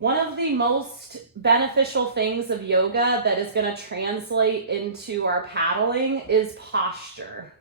One of the most beneficial things of yoga that is going to translate into our paddling is posture.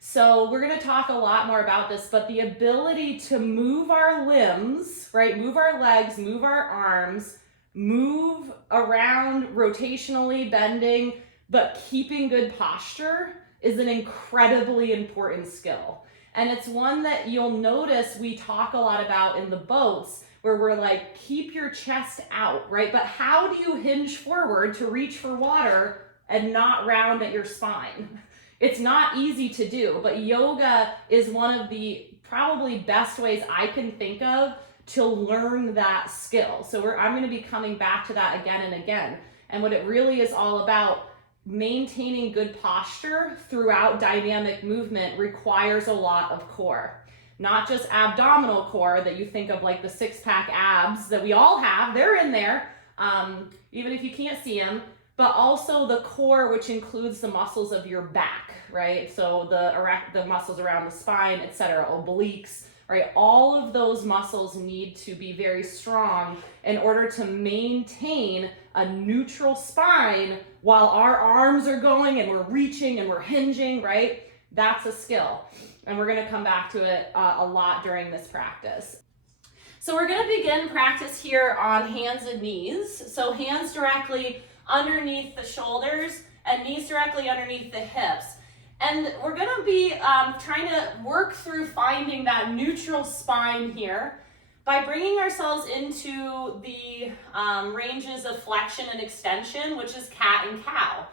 So we're going to talk a lot more about this, but the ability to move our limbs, right? Move our legs, move our arms, move around rotationally, bending, but keeping good posture is an incredibly important skill. And it's one that you'll notice we talk a lot about in the boats, where we're like, keep your chest out, right? But how do you hinge forward to reach for water and not round at your spine? It's not easy to do, but yoga is one of the probably best ways I can think of to learn that skill. So I'm going to be coming back to that again and again. And what it really is all about, maintaining good posture throughout dynamic movement, requires a lot of core. Not just abdominal core that you think of, like the six-pack abs that we all have, they're in there, even if you can't see them, but also the core, which includes the muscles of your back, right? So the muscles around the spine, etc., obliques, right? All of those muscles need to be very strong in order to maintain a neutral spine while our arms are going and we're reaching and we're hinging, right? That's a skill. And we're going to come back to it a lot during this practice. So we're going to begin practice here on hands and knees. So hands directly underneath the shoulders and knees directly underneath the hips. And we're going to be trying to work through finding that neutral spine here by bringing ourselves into the ranges of flexion and extension, which is cat and cow.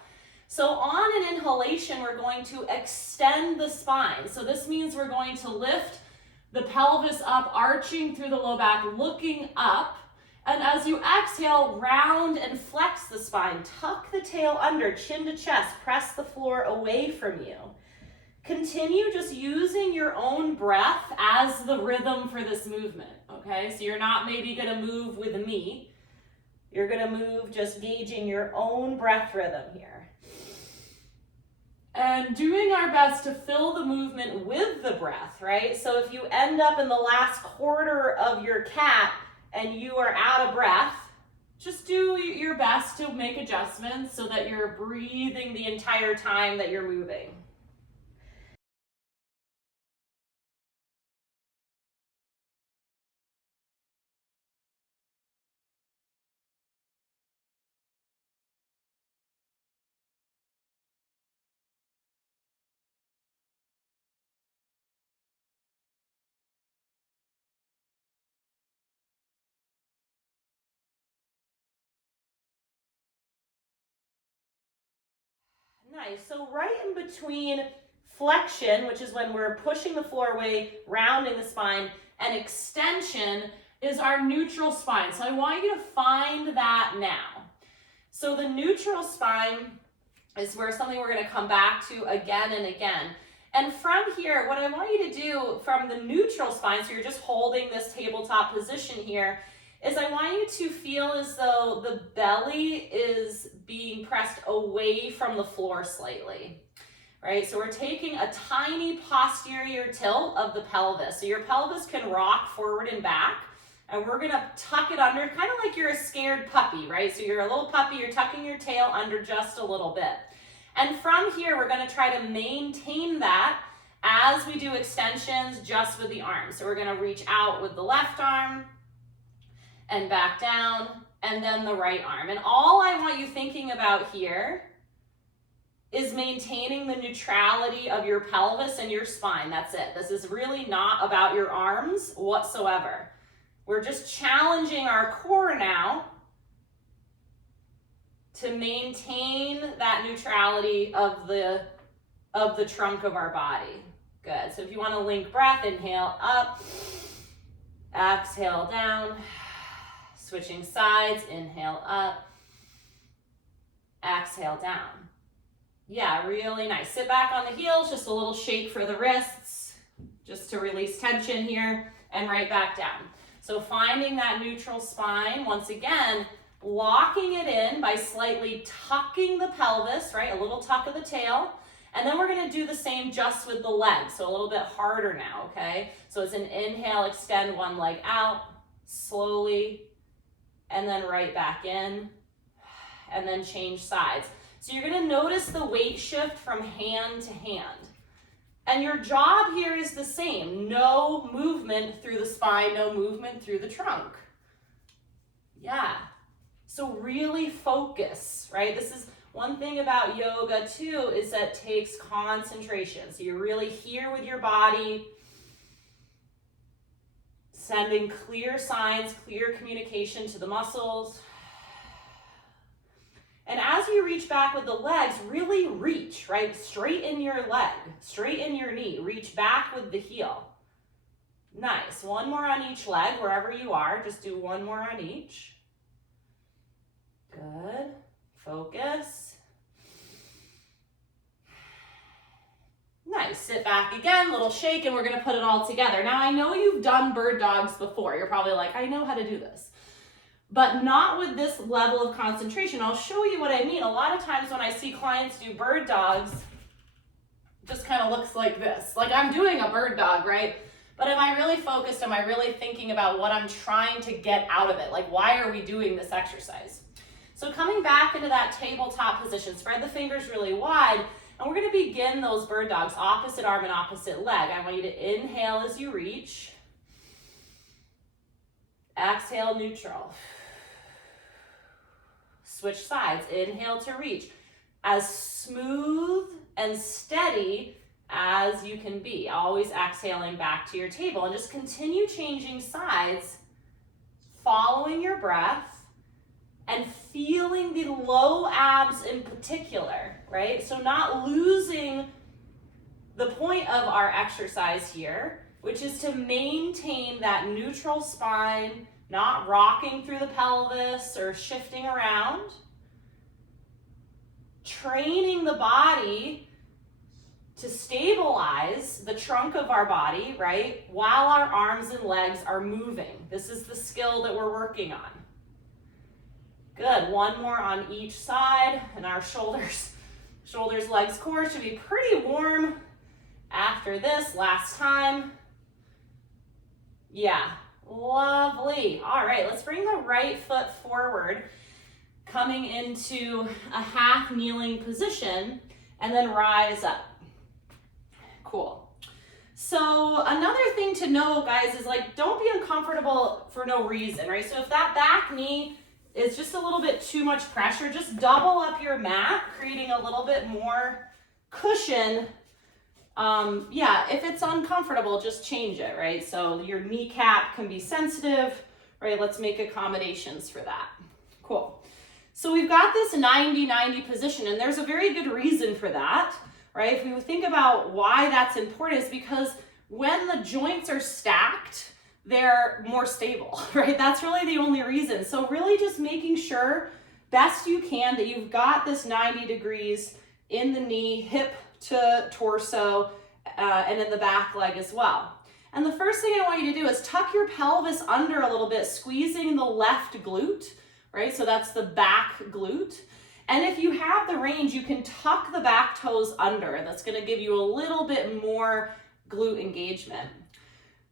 So on an inhalation, we're going to extend the spine. So this means we're going to lift the pelvis up, arching through the low back, looking up. And as you exhale, round and flex the spine. Tuck the tail under, chin to chest. Press the floor away from you. Continue just using your own breath as the rhythm for this movement, okay? So you're not maybe going to move with me. You're going to move just gauging your own breath rhythm here. And doing our best to fill the movement with the breath, right? So if you end up in the last quarter of your cat and you are out of breath, just do your best to make adjustments so that you're breathing the entire time that you're moving. Nice. So right in between flexion, which is when we're pushing the floor away, rounding the spine, and extension is our neutral spine. So I want you to find that now. So the neutral spine is something we're going to come back to again and again. And from here, what I want you to do from the neutral spine, so you're just holding this tabletop position here, is I want you to feel as though the belly is being pressed away from the floor slightly, right? So we're taking a tiny posterior tilt of the pelvis. So your pelvis can rock forward and back, and we're gonna tuck it under, kind of like you're a scared puppy, right? So you're a little puppy, you're tucking your tail under just a little bit. And from here, we're gonna try to maintain that as we do extensions just with the arms. So we're gonna reach out with the left arm, and back down, and then the right arm. And all I want you thinking about here is maintaining the neutrality of your pelvis and your spine. That's it. This is really not about your arms whatsoever. We're just challenging our core now to maintain that neutrality of the trunk of our body. Good. So if you want to link breath, inhale up, exhale down. Switching sides, inhale up, exhale down. Yeah, really nice. Sit back on the heels, just a little shake for the wrists, just to release tension here, and right back down. So finding that neutral spine, once again, locking it in by slightly tucking the pelvis, right? A little tuck of the tail. And then we're gonna do the same just with the legs, so a little bit harder now, okay? So it's an inhale, extend one leg out, slowly and then right back in, and then change sides. So you're gonna notice the weight shift from hand to hand. And your job here is the same. No movement through the spine, no movement through the trunk. Yeah. So really focus, right? This is one thing about yoga too, is that it takes concentration. So you're really here with your body, sending clear signs, clear communication to the muscles. And as you reach back with the legs, really reach, right? Straighten your leg, straighten your knee, reach back with the heel. Nice. One more on each leg, wherever you are. Just do one more on each. Good. Focus. Nice. Sit back again, little shake, and we're going to put it all together. Now, I know you've done bird dogs before. You're probably like, I know how to do this. But not with this level of concentration. I'll show you what I mean. A lot of times when I see clients do bird dogs, it just kind of looks like this. Like I'm doing a bird dog, right? But am I really focused? Am I really thinking about what I'm trying to get out of it? Like, why are we doing this exercise? So coming back into that tabletop position, spread the fingers really wide, and we're going to begin those bird dogs, opposite arm and opposite leg. I want you to inhale as you reach. Exhale, neutral. Switch sides. Inhale to reach. As smooth and steady as you can be. Always exhaling back to your table. And just continue changing sides, following your breath, and feeling the low abs in particular, right? So not losing the point of our exercise here, which is to maintain that neutral spine, not rocking through the pelvis or shifting around. Training the body to stabilize the trunk of our body, right? While our arms and legs are moving. This is the skill that we're working on. Good, one more on each side, and our shoulders, legs, core should be pretty warm after this. Last time. Yeah, lovely. All right, let's bring the right foot forward, coming into a half kneeling position, and then rise up. Cool. So another thing to know, guys, is like, don't be uncomfortable for no reason, right? So if that back knee is just a little bit too much pressure, just double up your mat, creating a little bit more cushion. Yeah, if it's uncomfortable, just change it, right? So your kneecap can be sensitive, right? Let's make accommodations for that. Cool. So we've got this 90-90 position, and there's a very good reason for that, right? If we think about why that's important, is because when the joints are stacked, they're more stable, right? That's really the only reason. So really just making sure best you can that you've got this 90 degrees in the knee, hip to torso, and in the back leg as well. And the first thing I want you to do is tuck your pelvis under a little bit, squeezing the left glute, right? So that's the back glute. And if you have the range, you can tuck the back toes under. That's going to give you a little bit more glute engagement.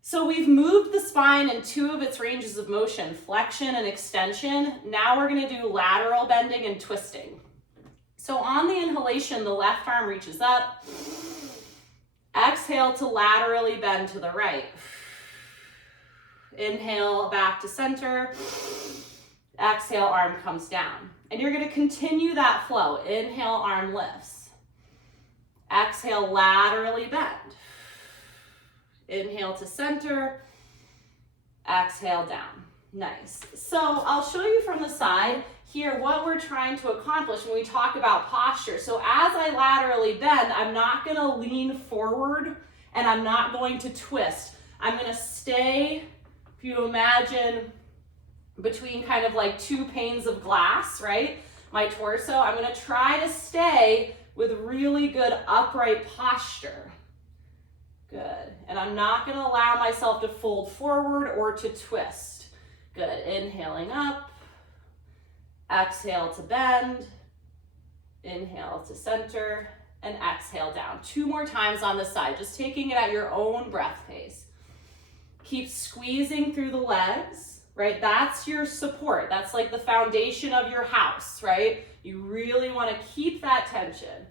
So we've moved the spine in two of its ranges of motion, flexion and extension. Now we're going to do lateral bending and twisting. So on the inhalation, the left arm reaches up. Exhale to laterally bend to the right. Inhale back to center. Exhale, arm comes down. And you're going to continue that flow. Inhale, arm lifts. Exhale, laterally bend. Inhale to center. Exhale down. Nice. So I'll show you from the side here what we're trying to accomplish when we talk about posture. So as I laterally bend, I'm not going to lean forward and I'm not going to twist. I'm going to stay, if you imagine, between kind of like two panes of glass, right? My torso. I'm going to try to stay with really good upright posture. Good. And I'm not going to allow myself to fold forward or to twist. Good. Inhaling up. Exhale to bend. Inhale to center. And exhale down. 2 more times on the side. Just taking it at your own breath pace. Keep squeezing through the legs. right? That's your support. That's like the foundation of your house, right? You really want to keep that tension.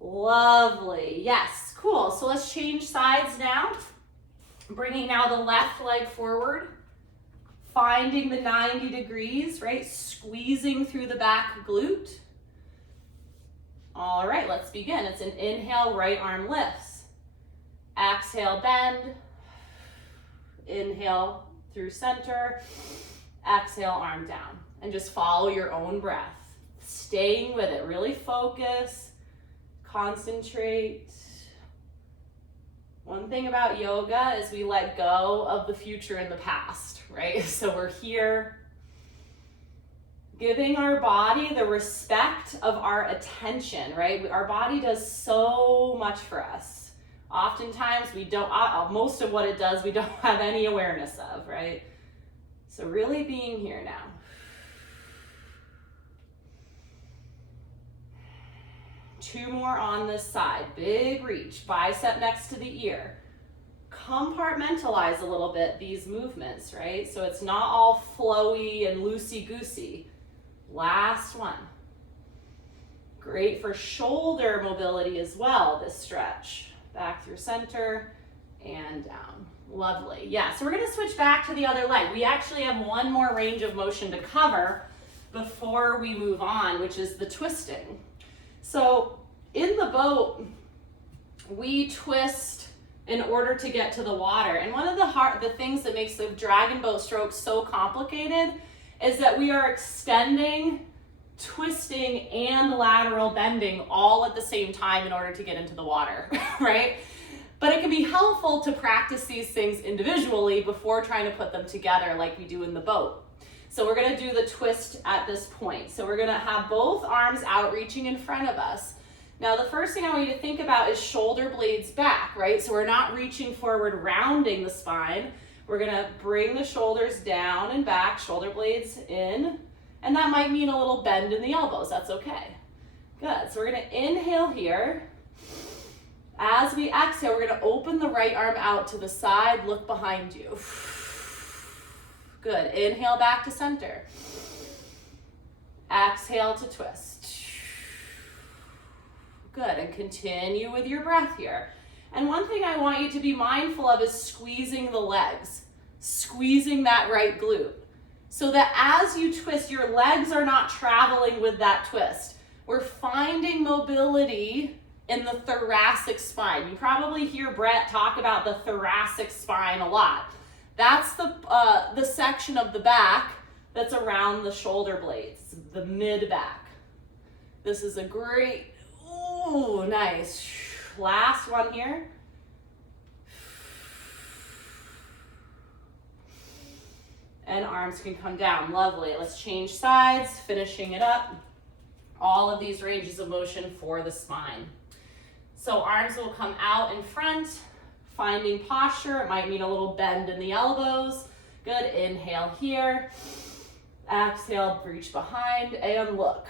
Lovely. Yes, cool. So let's change sides now. Bringing now the left leg forward, finding the 90 degrees, right? Squeezing through the back glute. All right, let's begin. It's an inhale, right arm lifts. Exhale, bend. Inhale through center. Exhale, arm down. And just follow your own breath. Staying with it. Really focus. Concentrate. One thing about yoga is we let go of the future and the past, right? So we're here giving our body the respect of our attention, right? Our body does so much for us. Oftentimes we don't, most of what it does, we don't have any awareness of, right? So really being here now. Two more on this side. Big reach, bicep next to the ear. Compartmentalize a little bit these movements, right? So it's not all flowy and loosey-goosey. Last one. Great for shoulder mobility as well, this stretch. Back through center and down. Lovely. Yeah, so we're going to switch back to the other leg. We actually have one more range of motion to cover before we move on, which is the twisting. So in the boat, we twist in order to get to the water. And one of the things that makes the dragon boat stroke so complicated is that we are extending, twisting, and lateral bending all at the same time in order to get into the water, right? But it can be helpful to practice these things individually before trying to put them together like we do in the boat. So we're gonna do the twist at this point. So we're gonna have both arms out reaching in front of us. Now the first thing I want you to think about is shoulder blades back, right? So we're not reaching forward, rounding the spine. We're gonna bring the shoulders down and back, shoulder blades in, and that might mean a little bend in the elbows, that's okay. Good, so we're gonna inhale here. As we exhale, we're gonna open the right arm out to the side, look behind you. Good, inhale back to center. Exhale to twist. Good, and continue with your breath here. And one thing I want you to be mindful of is squeezing the legs, squeezing that right glute. So that as you twist, your legs are not traveling with that twist. We're finding mobility in the thoracic spine. You probably hear Brett talk about the thoracic spine a lot. That's the section of the back that's around the shoulder blades, the mid back. This is a great, ooh, nice. Last one here. And arms can come down, lovely. Let's change sides, finishing it up. All of these ranges of motion for the spine. So arms will come out in front, finding posture. It might mean a little bend in the elbows. Good, inhale here. Exhale, reach behind and look.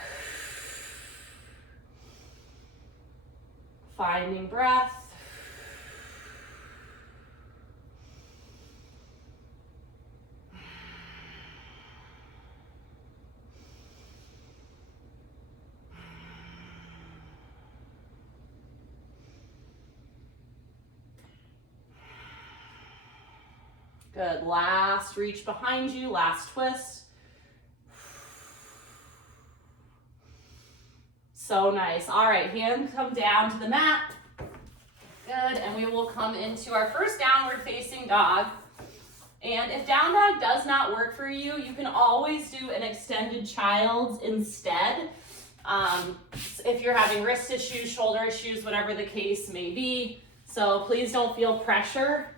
Finding breath. Good, last reach behind you, last twist. So nice. All right, hands come down to the mat. Good, and we will come into our first downward facing dog. And if down dog does not work for you, you can always do an extended child's instead. If you're having wrist issues, shoulder issues, whatever the case may be. So please don't feel pressure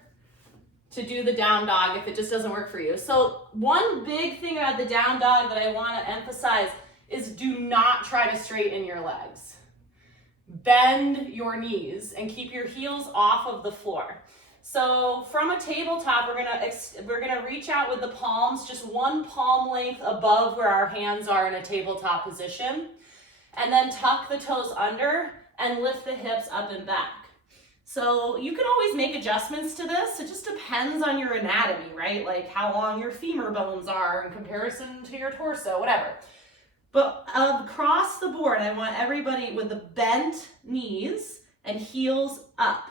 to do the down dog if it just doesn't work for you. So one big thing about the down dog that I want to emphasize is do not try to straighten your legs. Bend your knees and keep your heels off of the floor. So from a tabletop, we're gonna reach out with the palms just one palm length above where our hands are in a tabletop position, and then tuck the toes under and lift the hips up and back. So you can always make adjustments to this. It just depends on your anatomy, right? Like how long your femur bones are in comparison to your torso, whatever. But across the board, I want everybody with the bent knees and heels up.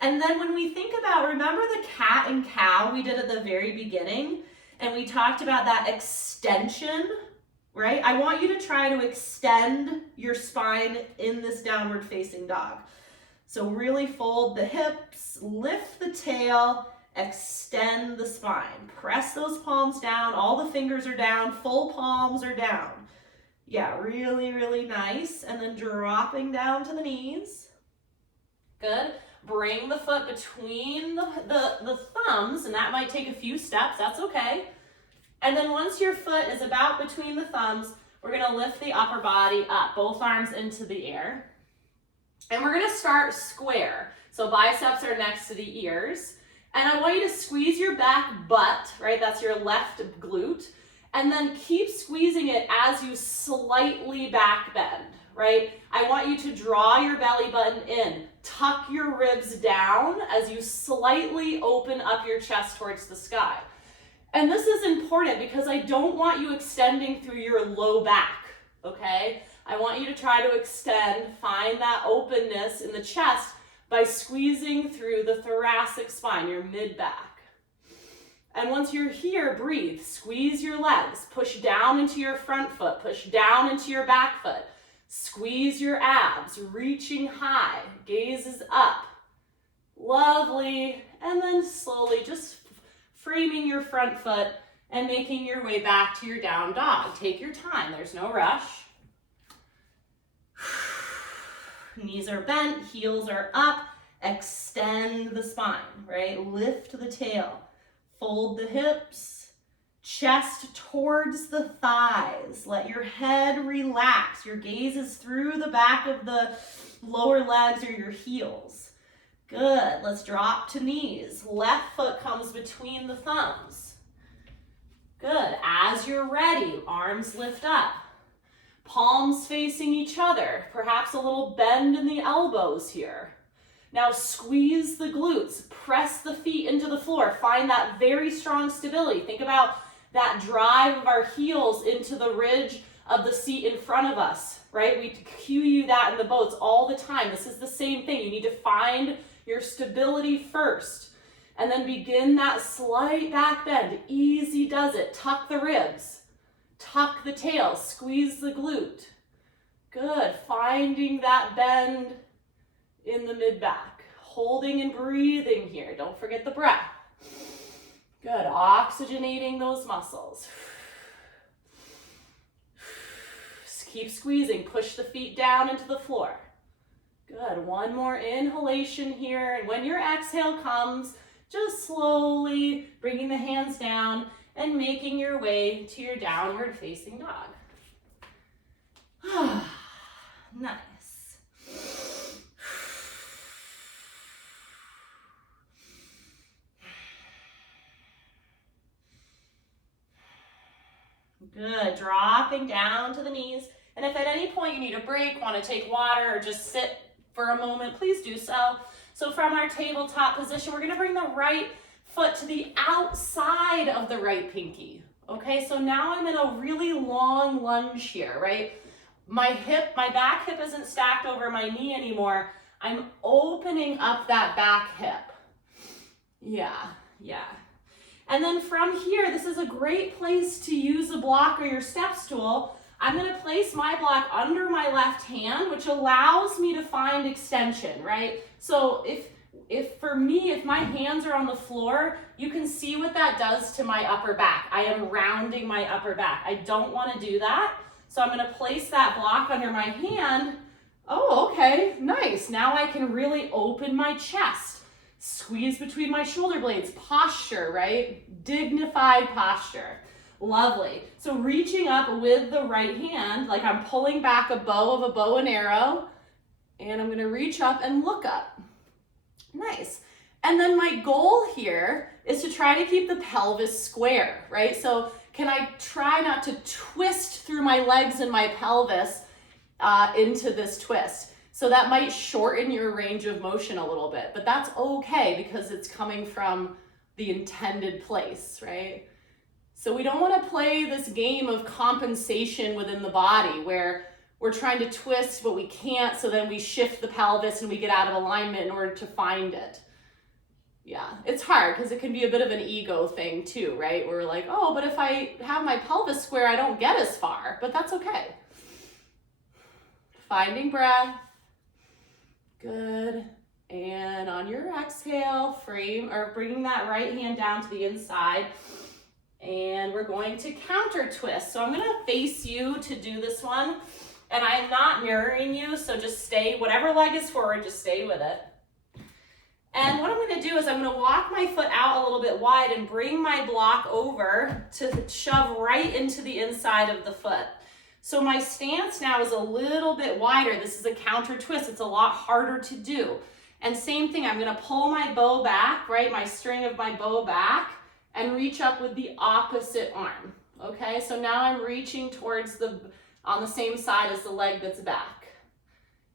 And then when we think about, remember the cat and cow we did at the very beginning? And we talked about that extension, right? I want you to try to extend your spine in this downward facing dog. So really fold the hips, lift the tail, extend the spine. Press those palms down, all the fingers are down, full palms are down. Yeah, really, really nice. And then dropping down to the knees. Good. Bring the foot between the thumbs, and that might take a few steps, that's okay. And then once your foot is about between the thumbs, we're gonna lift the upper body up, both arms into the air. And we're gonna start square. So biceps are next to the ears. And I want you to squeeze your back butt, right? That's your left glute. And then keep squeezing it as you slightly back bend, right? I want you to draw your belly button in. Tuck your ribs down as you slightly open up your chest towards the sky. And this is important because I don't want you extending through your low back, okay? I want you to try to extend, find that openness in the chest by squeezing through the thoracic spine, your mid-back. And once you're here, breathe. Squeeze your legs. Push down into your front foot. Push down into your back foot. Squeeze your abs, reaching high. Gaze is up. Lovely. And then slowly just framing your front foot and making your way back to your down dog. Take your time. There's no rush. Knees are bent, heels are up. Extend the spine, right? Lift the tail. Fold the hips, chest towards the thighs. Let your head relax. Your gaze is through the back of the lower legs or your heels. Good, let's drop to knees. Left foot comes between the thumbs. Good, as you're ready, arms lift up. Palms facing each other, perhaps a little bend in the elbows here. Now squeeze the glutes, press the feet into the floor, find that very strong stability. Think about that drive of our heels into the ridge of the seat in front of us, right? We cue you that in the boats all the time. This is the same thing. You need to find your stability first and then begin that slight back bend. Easy does it. Tuck the ribs, tuck the tail, squeeze the glute. Good, finding that bend in the mid-back. Holding and breathing here. Don't forget the breath. Good, oxygenating those muscles. Keep squeezing, push the feet down into the floor. Good, one more inhalation here. And when your exhale comes, just slowly bringing the hands down and making your way to your downward facing dog. Nice. Good, dropping down to the knees. And if at any point you need a break, want to take water, or just sit for a moment, please do so. So from our tabletop position, we're going to bring the right foot to the outside of the right pinky. Okay, so now I'm in a really long lunge here, right? My back hip isn't stacked over my knee anymore. I'm opening up that back hip. Yeah. And then from here, this is a great place to use a block or your step stool. I'm going to place my block under my left hand, which allows me to find extension, right? So if for me, if my hands are on the floor, you can see what that does to my upper back. I am rounding my upper back. I don't want to do that. So I'm going to place that block under my hand. Oh, okay, nice. Now I can really open my chest. Squeeze between my shoulder blades, posture, right? Dignified posture. Lovely. So reaching up with the right hand, like I'm pulling back a bow and arrow, and I'm gonna reach up and look up. Nice. And then my goal here is to try to keep the pelvis square, right? So can I try not to twist through my legs and my pelvis into this twist? So that might shorten your range of motion a little bit, but that's okay because it's coming from the intended place, right? So we don't want to play this game of compensation within the body where we're trying to twist, but we can't, so then we shift the pelvis and we get out of alignment in order to find it. Yeah, it's hard because it can be a bit of an ego thing too, right? Where we're like, oh, but if I have my pelvis square, I don't get as far, but that's okay. Finding breath. Good. And on your exhale, bringing that right hand down to the inside. And we're going to counter twist. So I'm going to face you to do this one. And I am not mirroring you, so just stay, whatever leg is forward, just stay with it. And what I'm going to do is I'm going to walk my foot out a little bit wide and bring my block over to shove right into the inside of the foot. So my stance now is a little bit wider. This is a counter twist. It's a lot harder to do. And same thing, I'm going to pull my bow back, right? My string of my bow back and reach up with the opposite arm. Okay, so now I'm reaching towards on the same side as the leg that's back.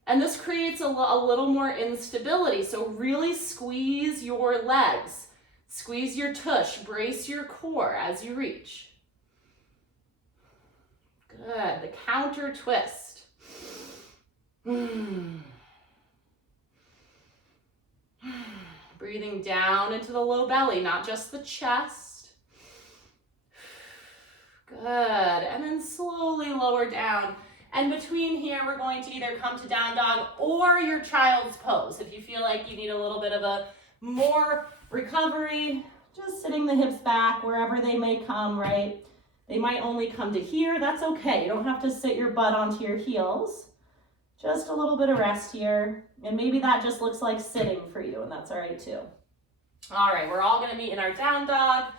And this creates a little more instability. So really squeeze your legs, squeeze your tush, brace your core as you reach. Good, the counter twist. Breathing down into the low belly, not just the chest. Good, and then slowly lower down. And between here, we're going to either come to down dog or your child's pose. If you feel like you need a little bit of a more recovery, just sitting the hips back wherever they may come, right? They might only come to here, that's okay. You don't have to sit your butt onto your heels. Just a little bit of rest here. And maybe that just looks like sitting for you, and that's all right too. All right, we're all gonna meet in our down dog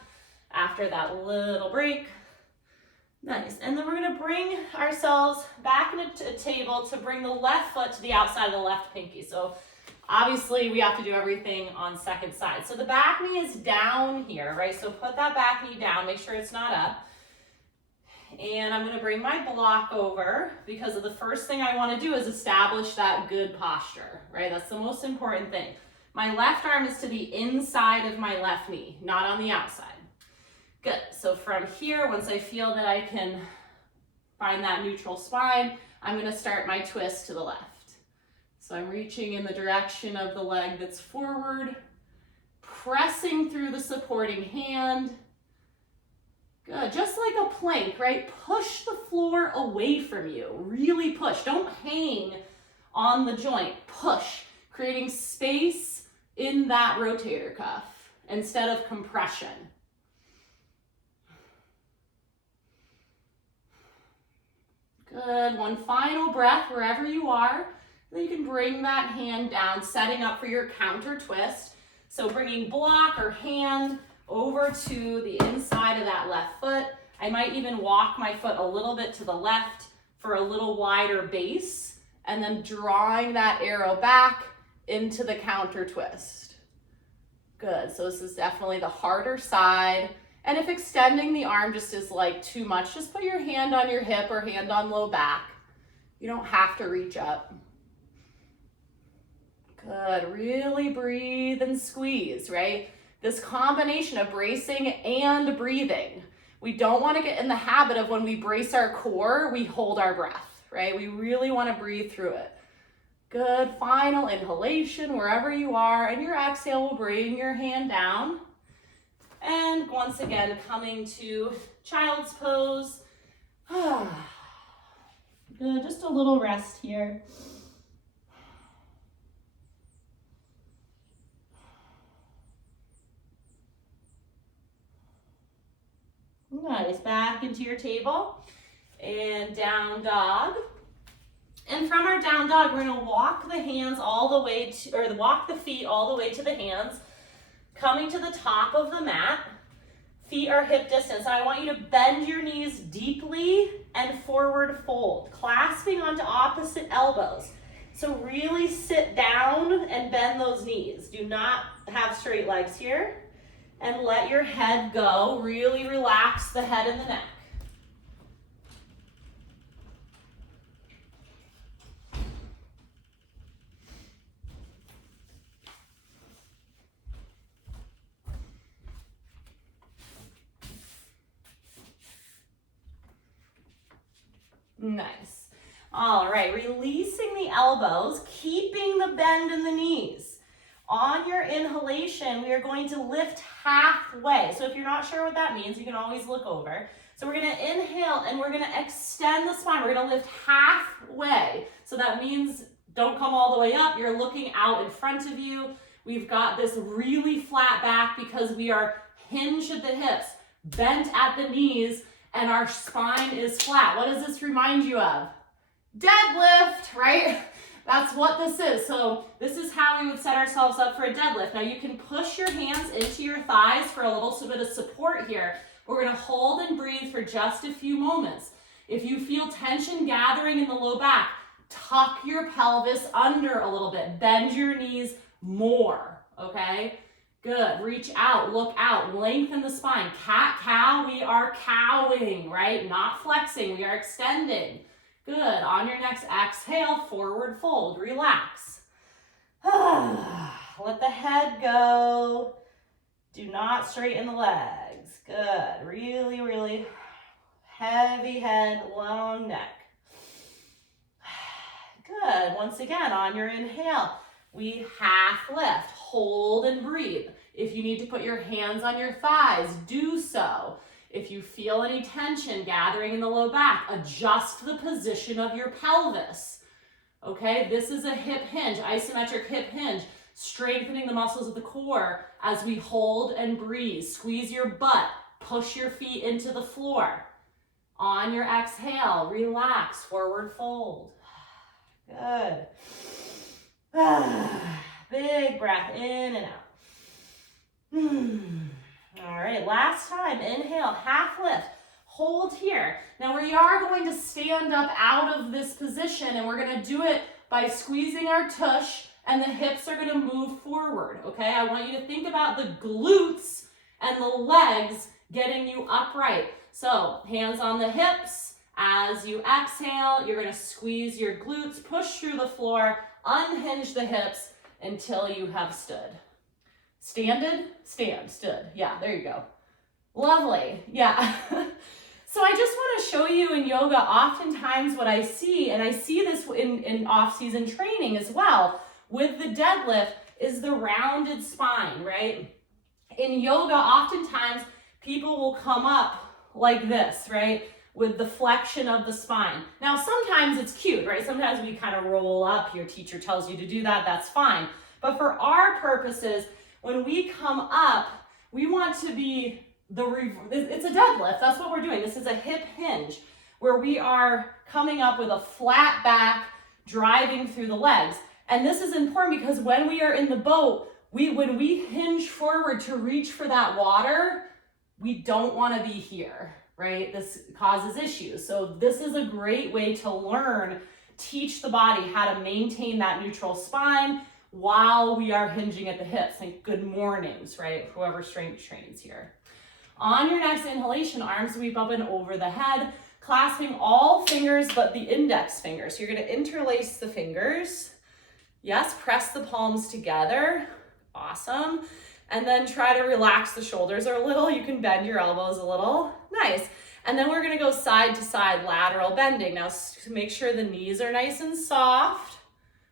after that little break. Nice, and then we're gonna bring ourselves back into a table to bring the left foot to the outside of the left pinky. So obviously we have to do everything on second side. So the back knee is down here, right? So put that back knee down, make sure it's not up. And I'm gonna bring my block over because the first thing I wanna do is establish that good posture, right? That's the most important thing. My left arm is to the inside of my left knee, not on the outside. Good, so from here, once I feel that I can find that neutral spine, I'm gonna start my twist to the left. So I'm reaching in the direction of the leg that's forward, pressing through the supporting hand. Good, just like a plank, right? Push the floor away from you, really push. Don't hang on the joint, push, creating space in that rotator cuff instead of compression. Good, one final breath wherever you are. Then you can bring that hand down, setting up for your counter twist. So bringing block or hand over to the inside of that left foot. I might even walk my foot a little bit to the left for a little wider base, and then drawing that arrow back into the counter twist. Good, so this is definitely the harder side. And if extending the arm just is like too much, just put your hand on your hip or hand on low back. You don't have to reach up. Good, really breathe and squeeze, right? This combination of bracing and breathing. We don't want to get in the habit of when we brace our core, we hold our breath, right? We really want to breathe through it. Good, final inhalation wherever you are, and your exhale will bring your hand down. And once again, coming to child's pose. Good, just a little rest here. Nice, back into your table and down dog. And from our down dog, we're gonna walk the hands all the way to, or walk the feet all the way to the hands, coming to the top of the mat. Feet are hip distance. I want you to bend your knees deeply and forward fold, clasping onto opposite elbows. So really sit down and bend those knees. Do not have straight legs here. And let your head go. Really relax the head and the neck. Nice. All right, releasing the elbows, keeping the bend in the knees. On your inhalation, we are going to lift halfway. So if you're not sure what that means, you can always look over. So we're gonna inhale and we're gonna extend the spine. We're gonna lift halfway. So that means don't come all the way up. You're looking out in front of you. We've got this really flat back because we are hinged at the hips, bent at the knees, and our spine is flat. What does this remind you of? Deadlift, right? That's what this is. So this is how we would set ourselves up for a deadlift. Now you can push your hands into your thighs for a little bit of support here. We're gonna hold and breathe for just a few moments. If you feel tension gathering in the low back, tuck your pelvis under a little bit. Bend your knees more, okay? Good, reach out, look out, lengthen the spine. Cat, cow, we are cowing, right? Not flexing, we are extending. Good, on your next exhale, forward fold, relax. Let the head go. Do not straighten the legs. Good, really, really heavy head, long neck. Good, once again, on your inhale, we half lift, hold and breathe. If you need to put your hands on your thighs, do so. If you feel any tension gathering in the low back, adjust the position of your pelvis. Okay, this is a hip hinge, isometric hip hinge, strengthening the muscles of the core as we hold and breathe. Squeeze your butt, push your feet into the floor. On your exhale, relax, forward fold. Good. Big breath in and out. All right, last time, inhale, half lift, hold here. Now we are going to stand up out of this position and we're gonna do it by squeezing our tush and the hips are gonna move forward, okay? I want you to think about the glutes and the legs getting you upright. So hands on the hips. As you exhale, you're gonna squeeze your glutes, push through the floor, unhinge the hips until you have stood. Standed, stand, stood. Yeah, there you go. Lovely, yeah. So I just want to show you in yoga oftentimes what I see, and I see this in off-season training as well, with the deadlift, is the rounded spine, right? In yoga, oftentimes people will come up like this, right? With the flexion of the spine. Now, sometimes it's cute, right? Sometimes we kind of roll up, your teacher tells you to do that, that's fine. But for our purposes, when we come up, we want to be it's a deadlift, that's what we're doing. This is a hip hinge where we are coming up with a flat back, driving through the legs. And this is important because when we are in the boat, when we hinge forward to reach for that water, we don't want to be here, right? This causes issues. So this is a great way to learn, teach the body how to maintain that neutral spine while we are hinging at the hips. Like good mornings, right? Whoever strength trains here. On your next inhalation, arms sweep up and over the head, clasping all fingers but the index finger. So you're gonna interlace the fingers. Yes, press the palms together. Awesome. And then try to relax the shoulders a little. You can bend your elbows a little. Nice. And then we're gonna go side to side, lateral bending. Now make sure the knees are nice and soft.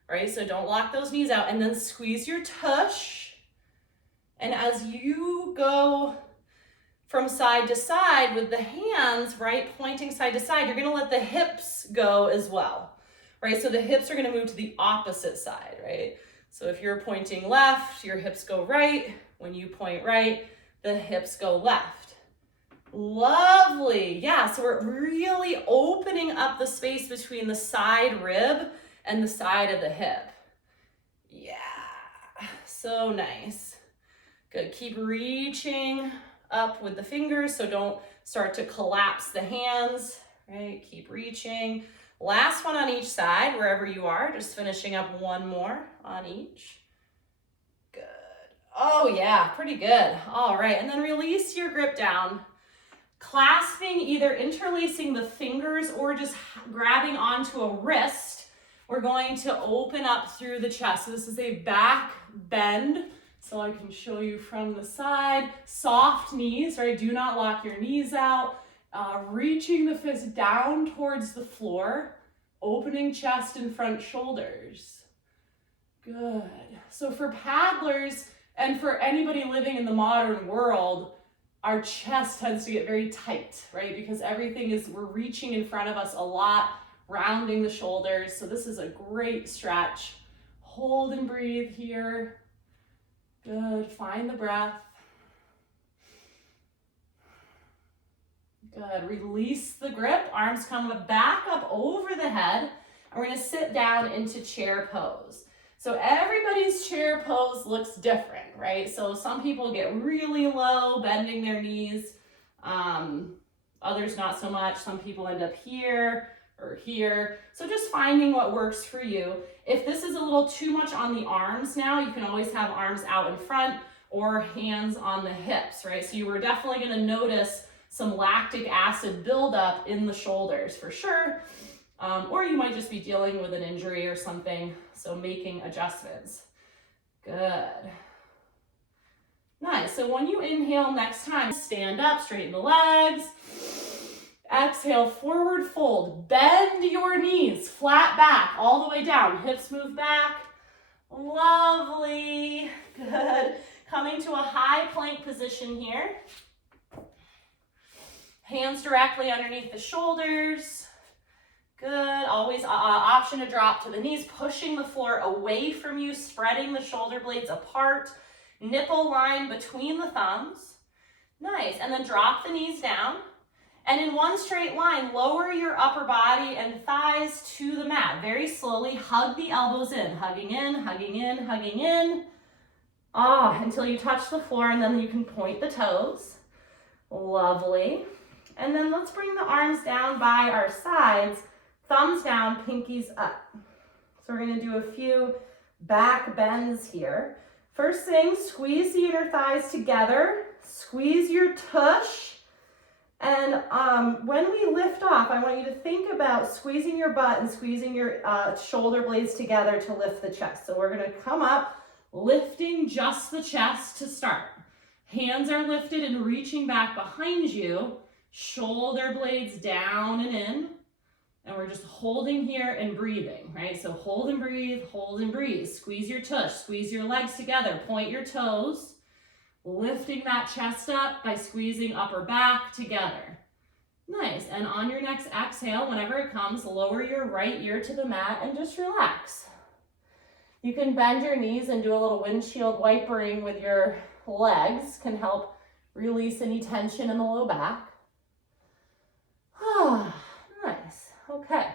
Right, so don't lock those knees out, and then squeeze your tush. And as you go from side to side with the hands, right, pointing side to side, you're gonna let the hips go as well, right? So the hips are gonna move to the opposite side, right? So if you're pointing left, your hips go right. When you point right, the hips go left. Lovely, yeah, so we're really opening up the space between the side rib and the side of the hip. Yeah, so nice. Good, keep reaching up with the fingers, so don't start to collapse the hands, right? Keep reaching. Last one on each side, wherever you are, just finishing up one more on each. Good. Oh yeah, pretty good. All right, and then release your grip down. Clasping, either interlacing the fingers or just grabbing onto a wrist. We're going to open up through the chest. So this is a back bend. So I can show you from the side. Soft knees, right? Do not lock your knees out. Reaching the fist down towards the floor, opening chest and front shoulders. Good. So for paddlers and for anybody living in the modern world, our chest tends to get very tight, right? Because we're reaching in front of us a lot, rounding the shoulders. So this is a great stretch. Hold and breathe here. Good. Find the breath. Good. Release the grip. Arms come back up over the head. And we're going to sit down into chair pose. So everybody's chair pose looks different, right? So some people get really low, bending their knees. Others not so much. Some people end up here or here. So just finding what works for you. If this is a little too much on the arms now, you can always have arms out in front or hands on the hips, right? So you were definitely going to notice some lactic acid buildup in the shoulders for sure. Or you might just be dealing with an injury or something, so making adjustments. Good. Nice. So when you inhale next time, stand up, straighten the legs. Exhale, forward fold. Bend your knees, flat back, all the way down. Hips move back. Lovely. Good. Coming to a high plank position here. Hands directly underneath the shoulders. Good. Always option to drop to the knees, pushing the floor away from you, spreading the shoulder blades apart. Nipple line between the thumbs. Nice. And then drop the knees down. And in one straight line, lower your upper body and thighs to the mat. Very slowly, hug the elbows in. Hugging in, hugging in, hugging in. Until you touch the floor, and then you can point the toes. Lovely. And then let's bring the arms down by our sides. Thumbs down, pinkies up. So we're going to do a few back bends here. First thing, squeeze the inner thighs together. Squeeze your tush. And when we lift off, I want you to think about squeezing your butt and squeezing your shoulder blades together to lift the chest. So we're going to come up, lifting just the chest to start. Hands are lifted and reaching back behind you. Shoulder blades down and in. And we're just holding here and breathing, right? So hold and breathe, hold and breathe. Squeeze your tush, squeeze your legs together, point your toes. Lifting that chest up by squeezing upper back together. Nice. And on your next exhale, whenever it comes, lower your right ear to the mat and just relax. You can bend your knees and do a little windshield wipering with your legs. Can help release any tension in the low back. Nice. Okay.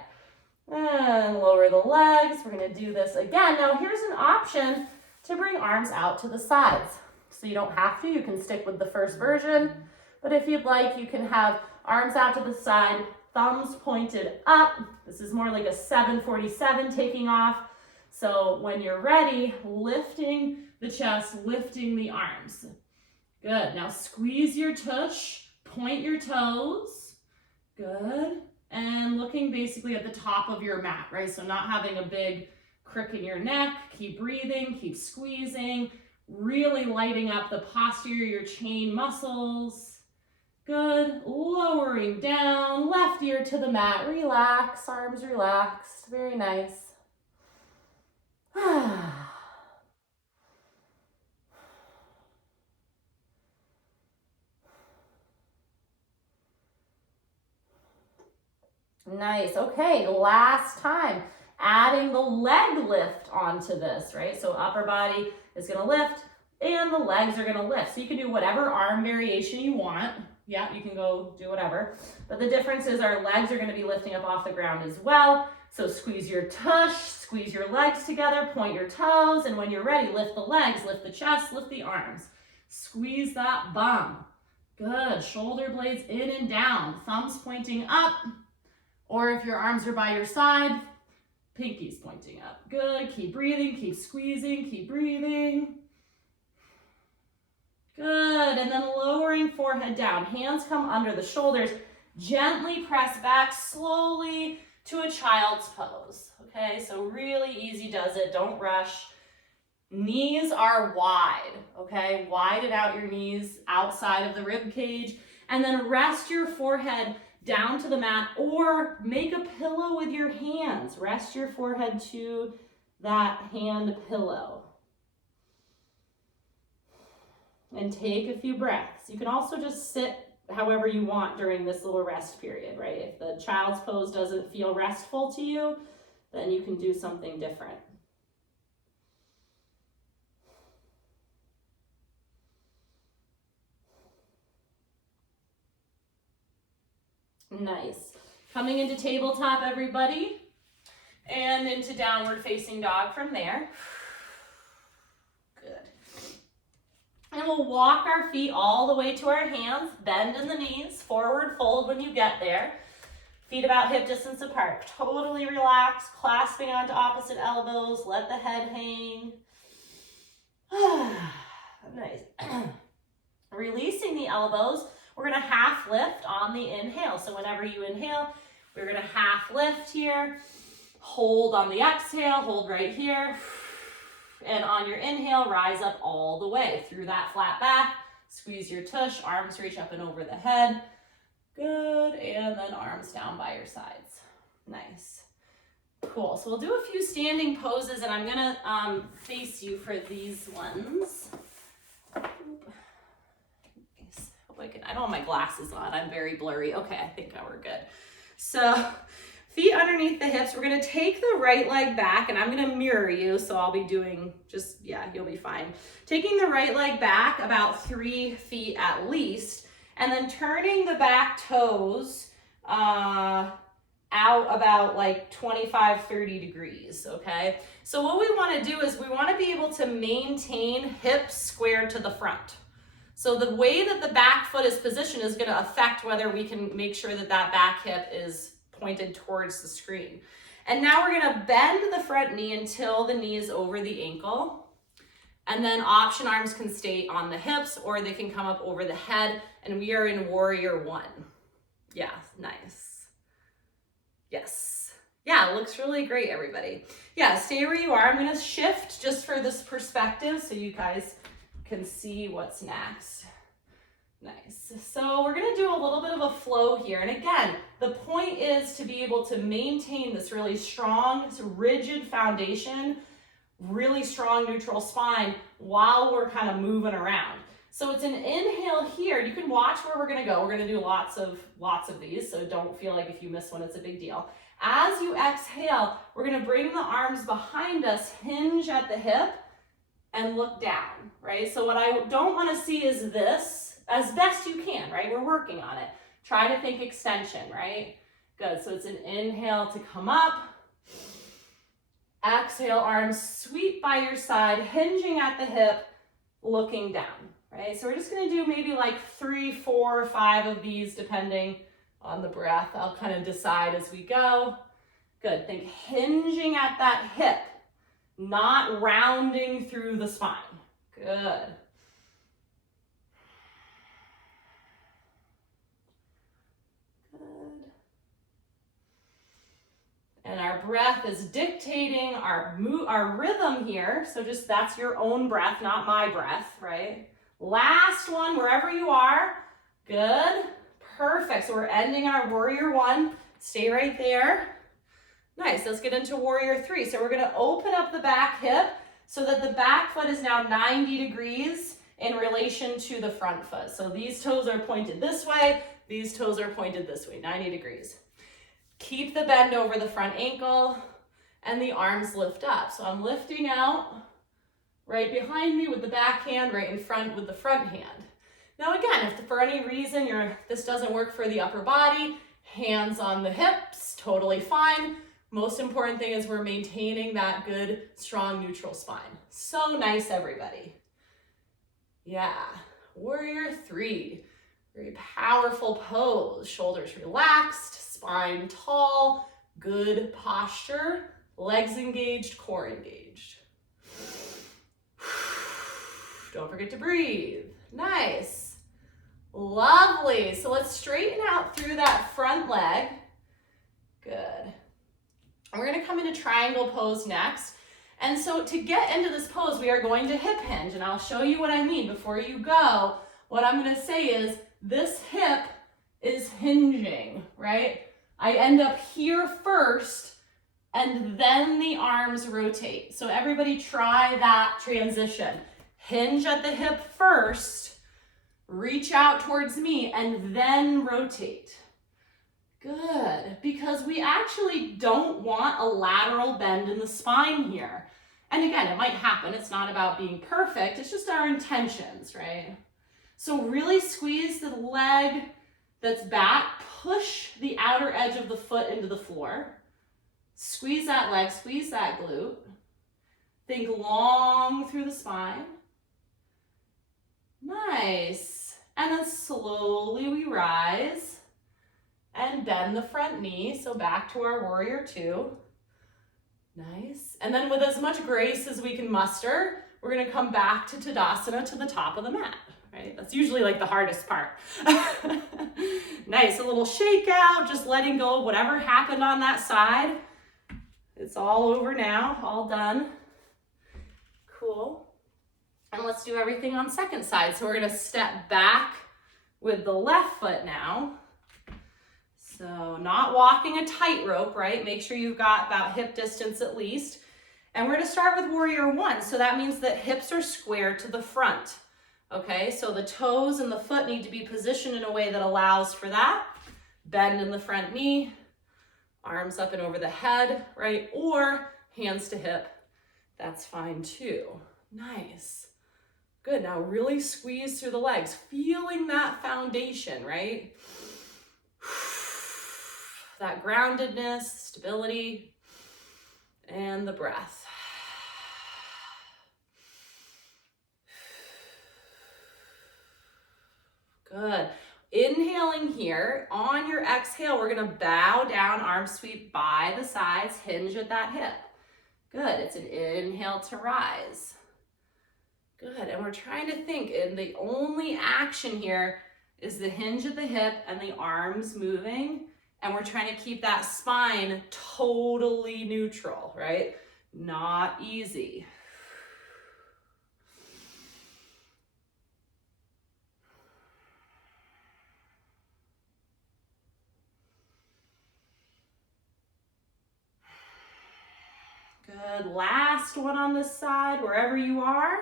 And lower the legs. We're going to do this again. Now here's an option to bring arms out to the sides. So you don't have to, you can stick with the first version. But if you'd like, you can have arms out to the side, thumbs pointed up. This is more like a 747 taking off. So when you're ready, lifting the chest, lifting the arms. Good. Now squeeze your tush, point your toes. Good. And looking basically at the top of your mat, right? So not having a big crick in your neck. Keep breathing, keep squeezing. Really lighting up the posterior chain muscles. Good. Lowering down, left ear to the mat. Relax, arms relaxed. Very nice. Nice. Okay, last time. Adding the leg lift onto this, right? So upper body is going to lift and the legs are going to lift. So you can do whatever arm variation you want. Yeah, you can go do whatever. But the difference is our legs are going to be lifting up off the ground as well. So squeeze your tush, squeeze your legs together, point your toes, and when you're ready, lift the legs, lift the chest, lift the arms. Squeeze that bum. Good. Shoulder blades in and down, thumbs pointing up. Or if your arms are by your side, pinkies pointing up. Good. Keep breathing, keep squeezing, keep breathing. Good. And then lowering forehead down. Hands come under the shoulders. Gently press back slowly to a child's pose. Okay, so really easy does it. Don't rush. Knees are wide. Okay, widen out your knees outside of the rib cage. And then rest your forehead down to the mat or make a pillow with your hands. Rest your forehead to that hand pillow. And take a few breaths. You can also just sit however you want during this little rest period, right? If the child's pose doesn't feel restful to you, then you can do something different. Nice. Coming into tabletop, everybody, and into downward facing dog from there. Good. And we'll walk our feet all the way to our hands, bend in the knees, forward fold when you get there. Feet about hip distance apart. Totally relax, clasping onto opposite elbows, let the head hang. Nice. Releasing the elbows. We're gonna half lift on the inhale. So whenever you inhale, we're gonna half lift here. Hold on the exhale, hold right here. And on your inhale, rise up all the way through that flat back. Squeeze your tush, arms reach up and over the head. Good, and then arms down by your sides. Nice. Cool, so we'll do a few standing poses and I'm gonna face you for these ones. I don't have my glasses on, I'm very blurry. Okay, I think we're good. So, feet underneath the hips. We're gonna take the right leg back and I'm gonna mirror you, so I'll be doing you'll be fine. Taking the right leg back about 3 feet at least, and then turning the back toes out about like 25, 30 degrees, okay? So what we wanna do is we wanna be able to maintain hips square to the front. So the way that the back foot is positioned is gonna affect whether we can make sure that that back hip is pointed towards the screen. And now we're gonna bend the front knee until the knee is over the ankle. And then option arms can stay on the hips or they can come up over the head. And we are in warrior one. Yeah, nice. Yes. Yeah, it looks really great, everybody. Yeah, stay where you are. I'm gonna shift just for this perspective so you guys can see what's next. Nice. So we're gonna do a little bit of a flow here. And again, the point is to be able to maintain this really strong, this rigid foundation, really strong neutral spine while we're kind of moving around. So it's an inhale here. You can watch where we're gonna go. We're gonna do lots of these, so don't feel like if you miss one, it's a big deal. As you exhale, we're gonna bring the arms behind us, hinge at the hip, and look down, right? So what I don't wanna see is this, as best you can, right? We're working on it. Try to think extension, right? Good, so it's an inhale to come up. Exhale, arms sweep by your side, hinging at the hip, looking down, right? So we're just gonna do maybe like 3, 4, 5 of these depending on the breath. I'll kind of decide as we go. Good, think hinging at that hip, not rounding through the spine. Good. Good. And our breath is dictating our rhythm here. So just that's your own breath, not my breath, right? Last one, wherever you are. Good. Perfect. So we're ending our warrior one. Stay right there. Nice. Let's get into warrior 3. So we're going to open up the back hip so that the back foot is now 90 degrees in relation to the front foot. So these toes are pointed this way. These toes are pointed this way, 90 degrees. Keep the bend over the front ankle and the arms lift up. So I'm lifting out right behind me with the back hand, right in front with the front hand. Now again, if for any reason this doesn't work for the upper body, hands on the hips, totally fine. Most important thing is we're maintaining that good, strong, neutral spine. So nice, everybody. Yeah, warrior 3. Very powerful pose. Shoulders relaxed, spine tall, good posture, legs engaged, core engaged. Don't forget to breathe. Nice. Lovely. So let's straighten out through that front leg. Good. We're going to come into triangle pose next. And so to get into this pose, we are going to hip hinge. And I'll show you what I mean. Before you go, what I'm going to say is this hip is hinging, right? I end up here first, and then the arms rotate. So everybody try that transition. Hinge at the hip first, reach out towards me, and then rotate. Good, because we actually don't want a lateral bend in the spine here. And again, it might happen. It's not about being perfect. It's just our intentions, right? So really squeeze the leg that's back. Push the outer edge of the foot into the floor. Squeeze that leg, squeeze that glute. Think long through the spine. Nice. And then slowly we rise and bend the front knee. So back to our warrior two. Nice. And then with as much grace as we can muster, we're going to come back to Tadasana to the top of the mat, right? That's usually like the hardest part. Nice. A little shake out, just letting go of whatever happened on that side. It's all over now, all done. Cool. And let's do everything on second side. So we're going to step back with the left foot now. So not walking a tightrope, right? Make sure you've got about hip distance at least. And we're going to start with warrior one. So that means that hips are square to the front. Okay, so the toes and the foot need to be positioned in a way that allows for that. Bend in the front knee, arms up and over the head, right? Or hands to hip. That's fine too. Nice. Good. Now really squeeze through the legs, feeling that foundation, right? That groundedness, stability, and the breath. Good. Inhaling here. On your exhale, we're going to bow down, arms sweep by the sides, hinge at that hip. Good. It's an inhale to rise. Good. And we're trying to think, and the only action here is the hinge at the hip and the arms moving. And we're trying to keep that spine totally neutral, right? Not easy. Good. Last one on this side, wherever you are.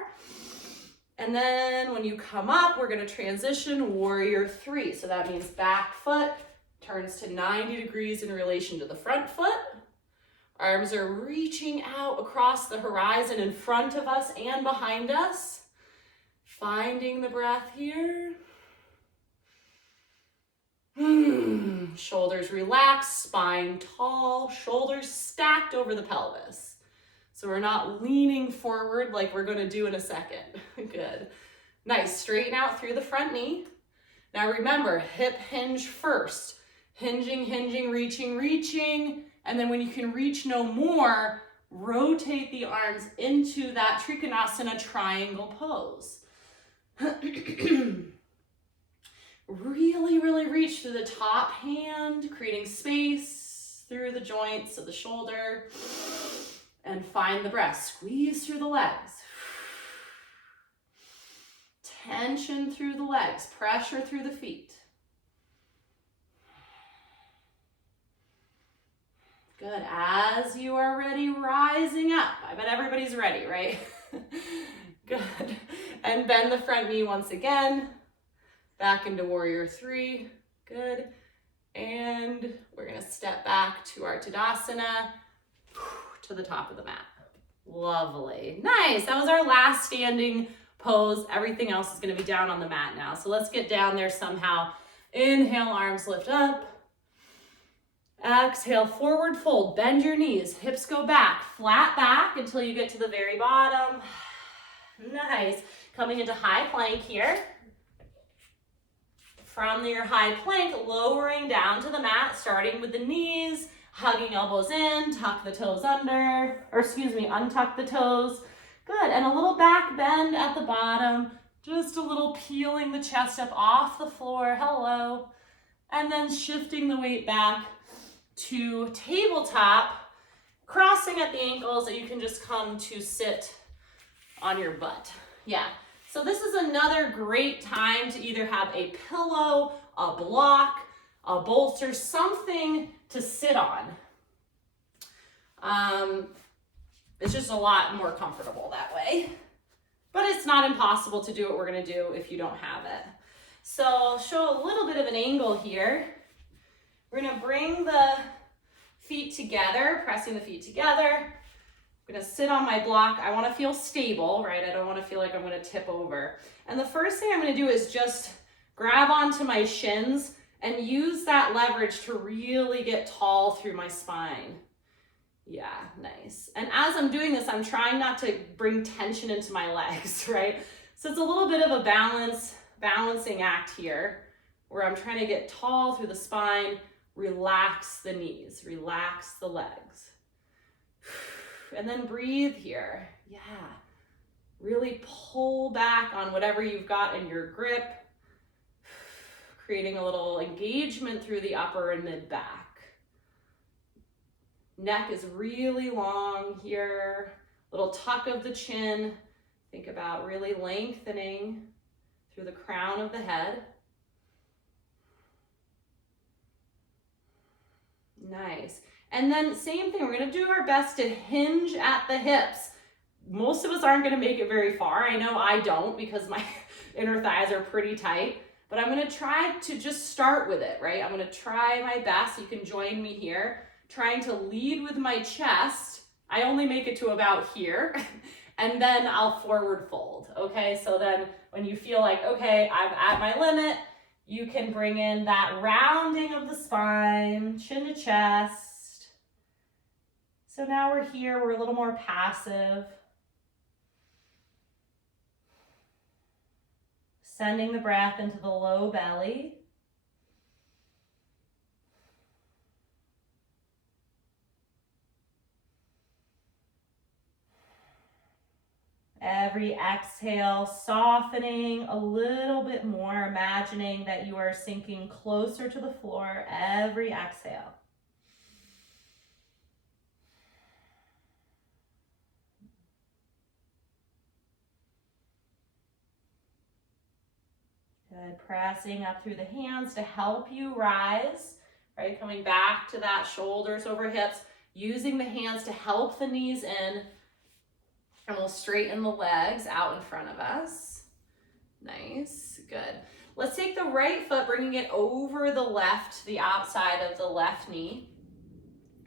And then when you come up, we're going to transition warrior three. So that means back foot turns to 90 degrees in relation to the front foot. Arms are reaching out across the horizon in front of us and behind us. Finding the breath here. Shoulders relaxed, spine tall, shoulders stacked over the pelvis. So we're not leaning forward like we're going to do in a second. Good. Nice. Straighten out through the front knee. Now remember, hip hinge first. Hinging, hinging, reaching, reaching. And then when you can reach no more, rotate the arms into that Trikonasana triangle pose. Really, really reach through the top hand, creating space through the joints of the shoulder. And find the breath. Squeeze through the legs. Tension through the legs. Pressure through the feet. Good. As you are ready, rising up. I bet everybody's ready, right? Good. And bend the front knee once again. Back into warrior three. Good. And we're going to step back to our Tadasana. To the top of the mat. Lovely. Nice. That was our last standing pose. Everything else is going to be down on the mat now. So let's get down there somehow. Inhale, arms lift up. Exhale, forward fold. Bend your knees. Hips go back. Flat back until you get to the very bottom. Nice. Coming into high plank here. From your high plank, lowering down to the mat, starting with the knees. Hugging elbows in, tuck the toes under, or excuse me, untuck the toes. Good, and a little back bend at the bottom, just a little peeling the chest up off the floor, hello. And then shifting the weight back to tabletop, crossing at the ankles, and you can just come to sit on your butt. Yeah, So this is another great time to either have a pillow, a block, a bolster, something to sit on. It's just a lot more comfortable that way. But it's not impossible to do what we're gonna do if you don't have it. So I'll show a little bit of an angle here. We're gonna bring the feet together, pressing the feet together. I'm gonna sit on my block. I wanna feel stable, right? I don't wanna feel like I'm gonna tip over. And the first thing I'm gonna do is just grab onto my shins and use that leverage to really get tall through my spine. Yeah, nice. And as I'm doing this, I'm trying not to bring tension into my legs, right? So it's a little bit of a balancing act here, where I'm trying to get tall through the spine, relax the knees, relax the legs. And then breathe here. Yeah. Really pull back on whatever you've got in your grip, creating a little engagement through the upper and mid back. Neck is really long here, little tuck of the chin. Think about really lengthening through the crown of the head. Nice. And then same thing, we're gonna do our best to hinge at the hips. Most of us aren't gonna make it very far. I know I don't, because my inner thighs are pretty tight, but I'm gonna try to just start with it, right? I'm gonna try my best. You can join me here. Trying to lead with my chest. I only make it to about here, and then I'll forward fold, okay? So then when you feel like, okay, I'm at my limit, you can bring in that rounding of the spine, chin to chest. So now we're here, we're a little more passive. Sending the breath into the low belly. Every exhale, softening a little bit more, imagining that you are sinking closer to the floor every exhale. Good, pressing up through the hands to help you rise, right? Coming back to that shoulders over hips, using the hands to help the knees in. And we'll straighten the legs out in front of us. Nice, good. Let's take the right foot, bringing it over the left, the outside of the left knee.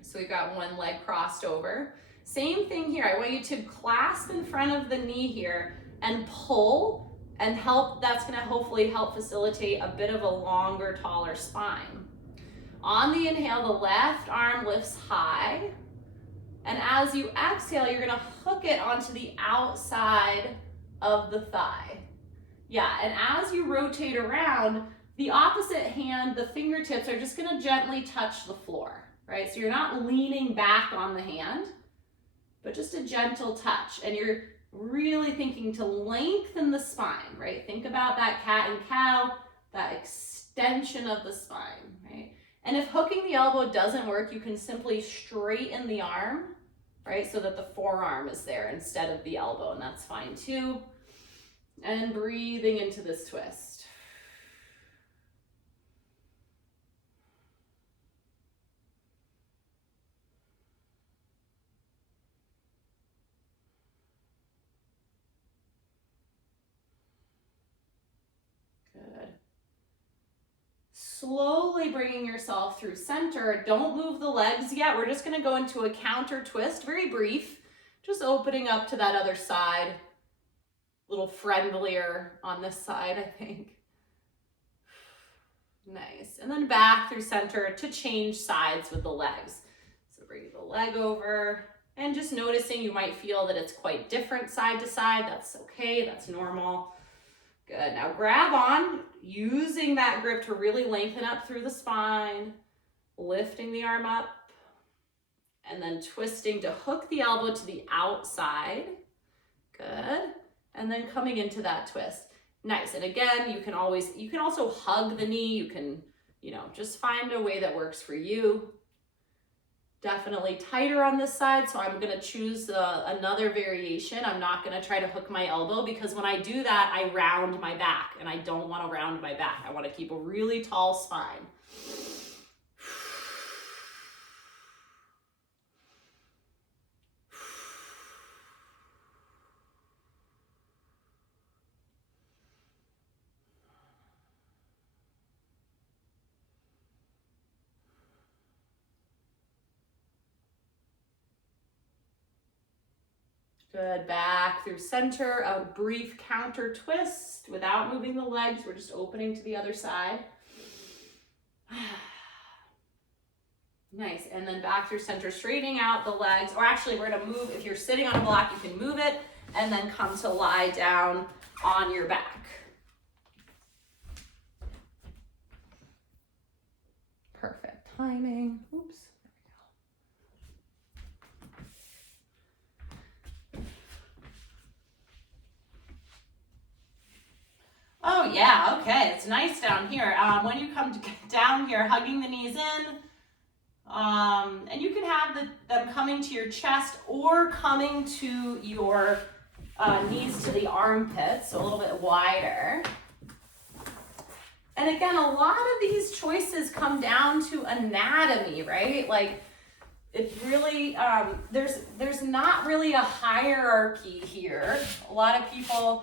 So we've got one leg crossed over. Same thing here. I want you to clasp in front of the knee here and pull and help. That's gonna hopefully help facilitate a bit of a longer, taller spine. On the inhale, the left arm lifts high. And as you exhale, you're gonna hook it onto the outside of the thigh. Yeah, and as you rotate around, the opposite hand, the fingertips are just gonna gently touch the floor, right? So you're not leaning back on the hand, but just a gentle touch. And you're really thinking to lengthen the spine, right? Think about that cat and cow, that extension of the spine, right? And if hooking the elbow doesn't work, you can simply straighten the arm, right? So that the forearm is there instead of the elbow, and that's fine too. And breathing into this twist. Good. Slowly bringing yourself through center. Don't move the legs yet. We're just going to go into a counter twist, very brief, just opening up to that other side. A little friendlier on this side, I think. Nice. And then back through center to change sides with the legs. So bring the leg over and just noticing you might feel that it's quite different side to side. That's okay. That's normal. Good. Now grab on, using that grip to really lengthen up through the spine, lifting the arm up, and then twisting to hook the elbow to the outside. Good. And then coming into that twist. Nice. And again, you can also hug the knee. You can, just find a way that works for you. definitely tighter on this side, so I'm gonna choose another variation. I'm not gonna try to hook my elbow, because when I do that, I round my back, and I don't wanna round my back. I wanna keep a really tall spine. Good, back through center, a brief counter twist without moving the legs. We're just opening to the other side. Nice, and then back through center, straightening out the legs, or actually we're gonna move, if you're sitting on a block, you can move it, and then come to lie down on your back. Perfect timing, oops. Oh yeah, okay, it's nice down here. When you come down here, hugging the knees in, and you can have them coming to your chest or coming to your knees to the armpits, so a little bit wider. And again, a lot of these choices come down to anatomy, right? Like, it really, there's not really a hierarchy here. A lot of people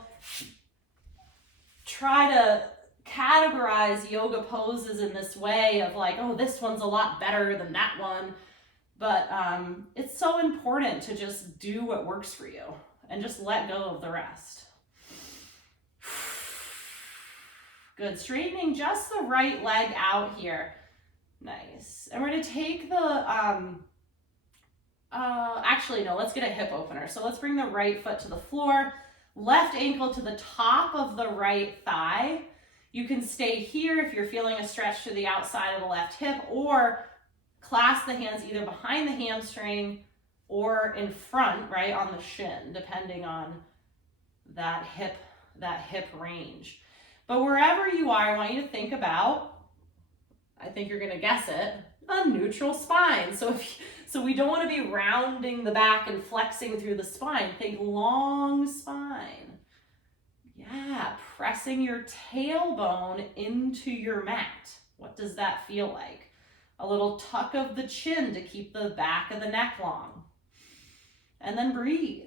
try to categorize yoga poses in this way of like, oh, this one's a lot better than that one. But it's so important to just do what works for you and just let go of the rest. Good, straightening just the right leg out here. Nice. And we're gonna take the, actually no, let's get a hip opener. So let's bring the right foot to the floor. Left ankle to the top of the right thigh. You can stay here if you're feeling a stretch to the outside of the left hip, or clasp the hands either behind the hamstring or in front, right, on the shin, depending on that hip range. But wherever you are, I want you to think about, I think you're gonna guess it, a neutral spine. So we don't want to be rounding the back and flexing through the spine. Think long spine. Yeah, pressing your tailbone into your mat. What does that feel like? A little tuck of the chin to keep the back of the neck long. And then breathe.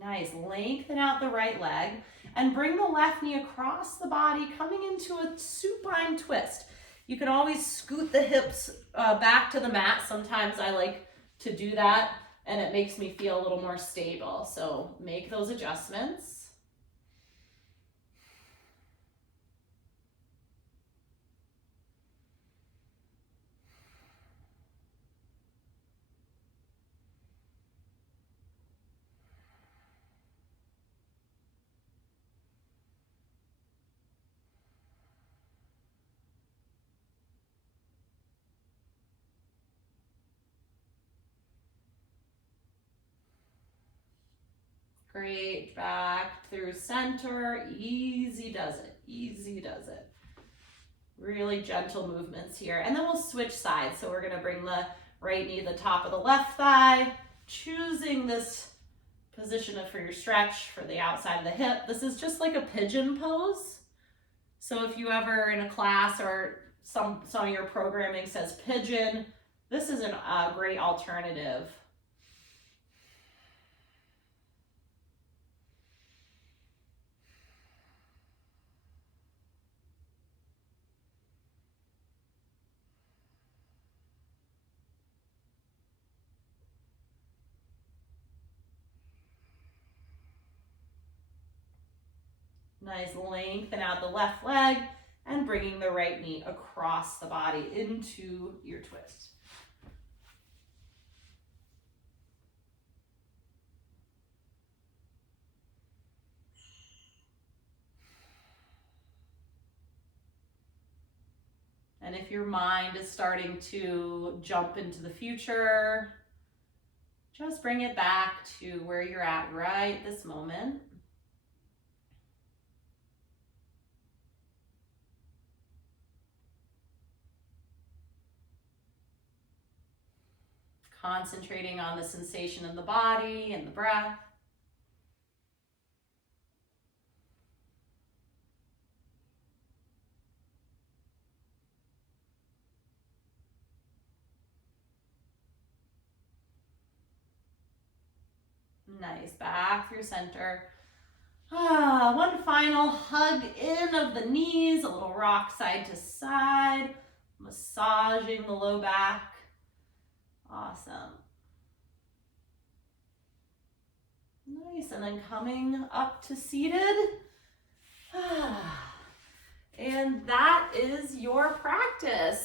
Nice, lengthen out the right leg and bring the left knee across the body, coming into a supine twist. You can always scoot the hips back to the mat. Sometimes I like to do that and it makes me feel a little more stable. So make those adjustments. Great, back through center, easy does it, easy does it. Really gentle movements here. And then we'll switch sides. So we're gonna bring the right knee to the top of the left thigh, choosing this position for your stretch for the outside of the hip. This is just like a pigeon pose. So if you ever in a class or some of your programming says pigeon, this is a great alternative. Nice, lengthen out the left leg and bringing the right knee across the body into your twist. And if your mind is starting to jump into the future, Just bring it back to where you're at right this moment. Concentrating on the sensation in the body and the breath. Nice, back through center. One final hug in of the knees, a little rock side to side, massaging the low back. Awesome. Nice, and then coming up to seated. And that is your practice.